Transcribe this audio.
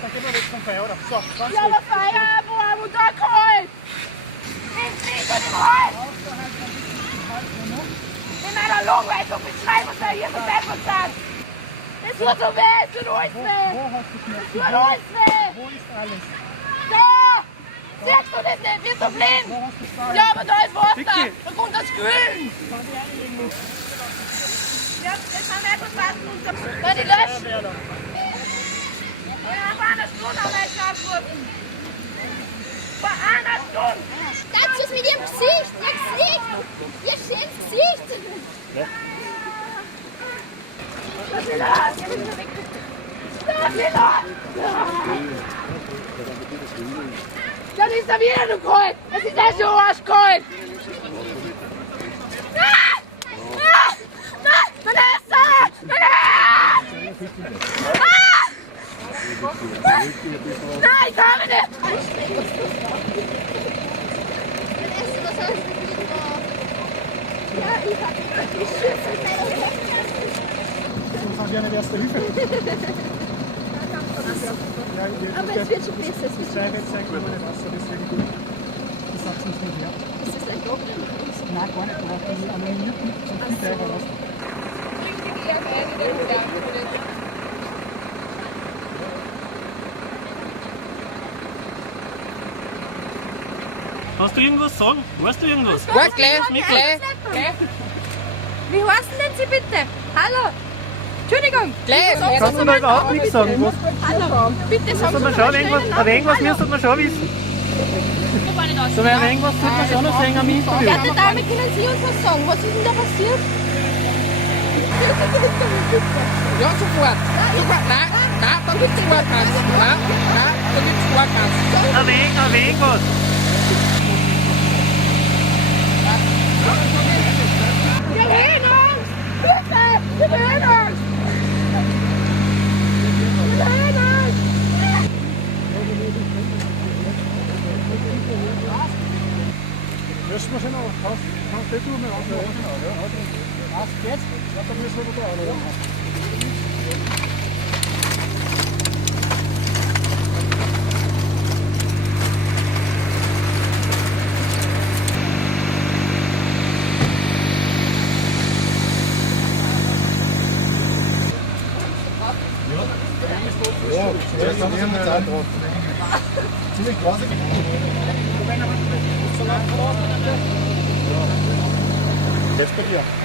Dann gehen wir weg vom Feuer, oder? So, ganz Ja, aber Feuer, wo da kalt! Ich bin im Holz! In meiner Lunge, weil ich so viel schreibe, was da hier so deppert sind! Es tut so weh, es tut alles weh! Wo hast du Schmerzen? Es tut alles weh! Wo ist alles? Da! Siehst du das nicht? Wir sind so blind! Wo hast du Schmerzen? Ja, aber da ist Wasser! Vicky. Da kommt das Kühlen! Kann die einlegen? Ja, das haben wir etwas passen und da die löschen! Feuerwehr. Ja, vor einer Stunde haben wir jetzt abgerufen! Vor einer Stunde! Das ist mit ihrem Gesicht, ihr Gesicht, ihr schönes Gesicht. Was ist das? Was ist das? Dann ist er wieder so kalt! Es ist echt so arschkalt! Vanessa! Nein, ich habe nicht! Was hast du mitgebracht? Ja, ich habe die Schüssel bei der Hecke. Das haben wir eine erste Hilfe. Aber es wird schon besser. Das Seil wird sein, wenn man nicht Wasser, deswegen gut. Das sagt uns nicht mehr. Ist das leicht offen? Nein, gar nicht. Da hat man die anonimierten zum Viehbeiber raus. Kannst du irgendwas sagen? Weißt du irgendwas? Warte gleich, gleich. Wie heißen denn Sie bitte? Hallo? Entschuldigung! Gleich. Kannst du da überhaupt nichts sagen? Was? Hallo! Bitte sagen Muss man Sie schauen, mir irgendwas, schnell aber den irgendwas Namen. müsste man schon wissen. So, weil irgendwas tut man schon noch sagen am Interview. Ja, die Dame, können Sie uns was sagen? Was ist denn da passiert? Ja, sofort. Sofort. Nein, dann gibt's Sparkasse. Nein, dann gibt's Sparkasse. Ein wenig was. Wir hören uns! Bitte! Wir hören uns! Wir hören uns! Löschen wir schon noch. Kannst du das mal rausmachen? Was jetzt? Ja, dann müssen wir da auch noch machen. Ja, jetzt haben wir eine Zeit drauf. Ziemlich quasi. Jetzt bei dir.